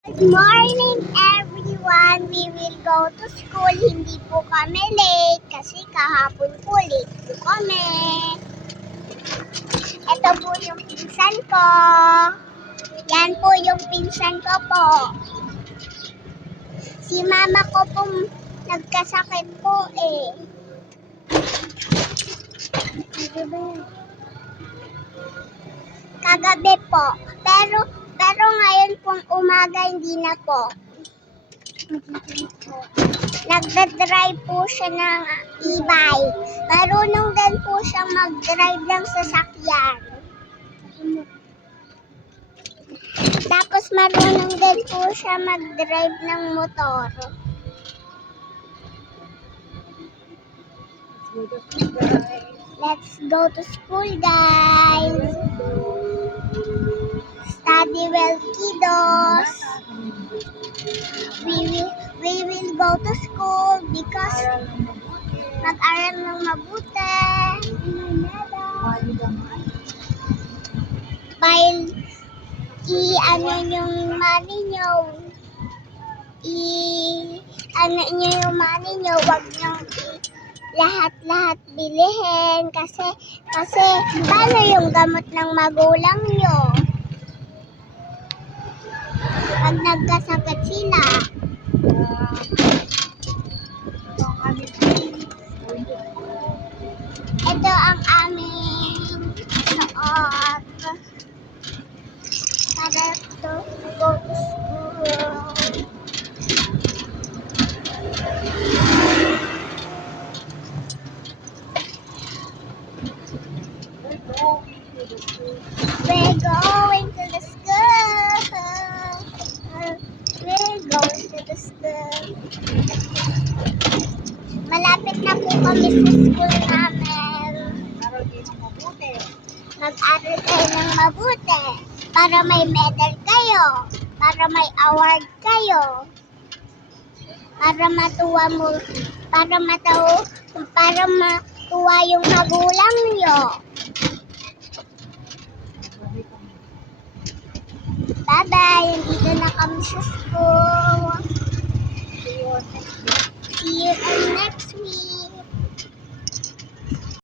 Good morning everyone! We will go to school. Hindi po kami late kasi kahapon po late po kami. Ito po yung pinsan ko. Yan po yung pinsan ko po. Si mama ko po nagkasakit po eh. Kagabi po. Pero ngayon pong umaga hindi na po. Nagda-drive po siya ng e-bike. Marunong din po siyang mag-drive ng sasakyan. Tapos marunong din po siya mag-drive ng motor. Let's go to school, guys. Study well, kiddos. We will go to school because mag-aral ng mabuti. While i-ano yung money nyo, wag nyo lahat-lahat bilihin kasi paano yung gamot ng magulang nyo? Pag nagkasakit sila. Ito ang aming suot para to go to school. We're going to the school. We're going to the school. Malapit na po kami sa school namin. Mag-aral kayo ng mabuti para may medal kayo, para may award kayo, para matuwa yung magulang nyo. Bye-bye! Nandito na kami sa school. See you next week.